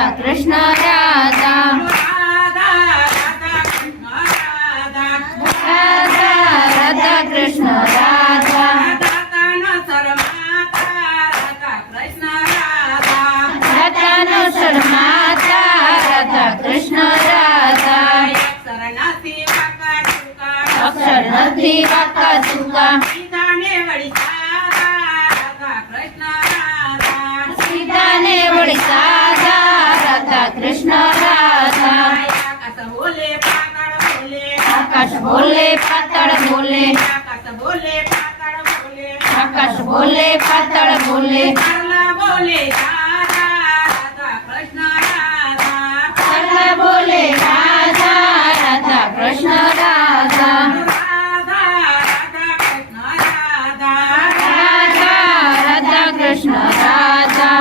રાધા કૃષ્ણ રાધા રાધા કૃષ્ણ રાધા રાધાનો શરમાતા રાધા કૃષ્ણ રાધા અક્ષર નથી વાકા ચૂકા સીતાને વળી સાધા રાધા કૃષ્ણ રાધા આકાશ બોલે પાતાળ બોલે આકાશ બોલે પાતાળ બોલે સરલા બોલે રાધા રાધા કૃષ્ણ રાધા રાધા કૃષ્ણ રાધા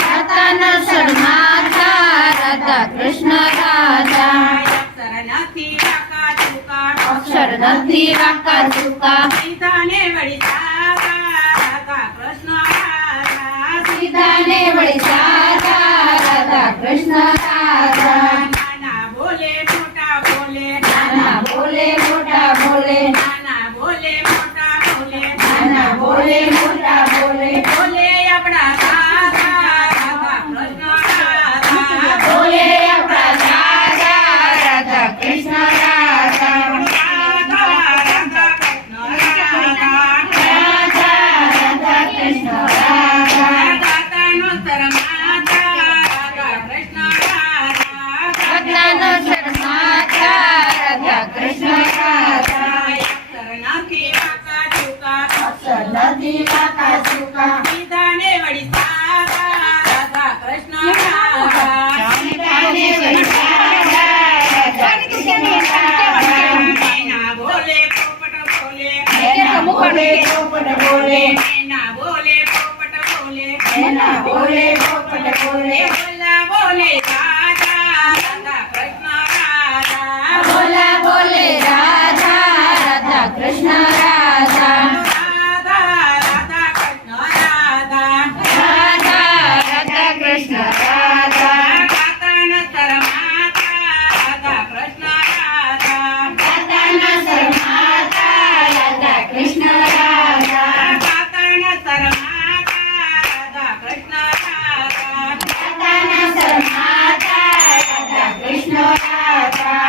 રાધાના શરમાતા રાધા કૃષ્ણ રાધા અક્ષર નથી વાકા ચૂકા સીતાને વળી સાધા રાધા કૃષ્ણ રાધા નાના બોલે મોટા બોલે નાના બોલે મોટા બોલે નાના બોલે મોટા બોલે નાના બોલે મોટા બોલે બોલે આપણા રાધા રાધા કૃષ્ણ રાધા બોલે આપણા રાધા રાધા કૃષ્ણ રાધા નથી વાકા ચૂકા સીતાને વળી રાધા કૃષ્ણ રાધા સીતાને વળી રાધા કૃષ્ણ રાધા ના બોલે પોપટ બોલે બોલે પોપટ બોલે ના બોલે પોપટ બોલે ના બોલે પોપટ બોલે બોલા બોલે રાધા રાધા કૃષ્ણ રાધા બોલા બોલે રાધા રાધા કૃષ્ણ રાધા કૃષ્ણ રાધા રાધાના શરમાતા રાધા કૃષ્ણ રાધા રાધાના શરમાતા રાધા કૃષ્ણ રાધા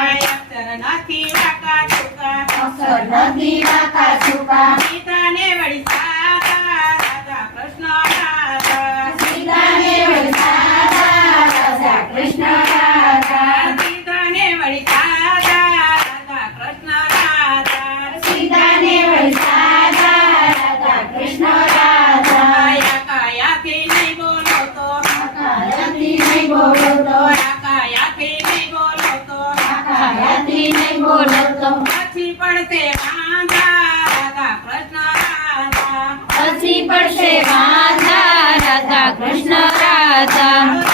અક્ષર નથી વાકા ચૂકા સીતાને વળી સાધા રાધા કૃષ્ણ રાધા સીતાને વળી રાધા કૃષ્ણ રાધા સીતાને વળી રાધા કૃષ્ણ રાધા સીતાને વળી રાધા કૃષ્ણ રાધા કાયાથી નહીં બોલો તો કાયાથી નહીં બોલો તો કાયાથી નહીં બોલો તો કાયાથી નહીં બોલો તો પછી પડશે વાંધા રાધા કૃષ્ણ રાધા પછી પડશે વાંધા રાધા કૃષ્ણ રાધા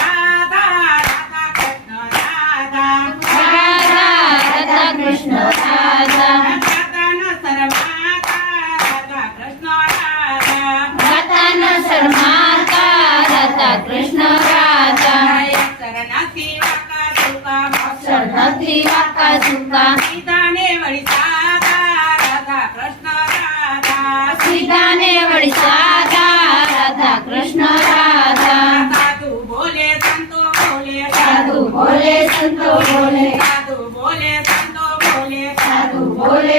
કૃષ્ણ રાધા રાધાના શરમાતા રાધા કૃષ્ણ રાધા અક્ષર નથી વાકા ચૂકા સીતાને વળી રાધા કૃષ્ણ રાધા સીતાને વળી રાધા કૃષ્ણ રાધા સાધુ બોલે સંતો બોલે સાધુ બોલે સંતો બોલે સાધુ બોલે સંતો બોલે સાધુ બોલે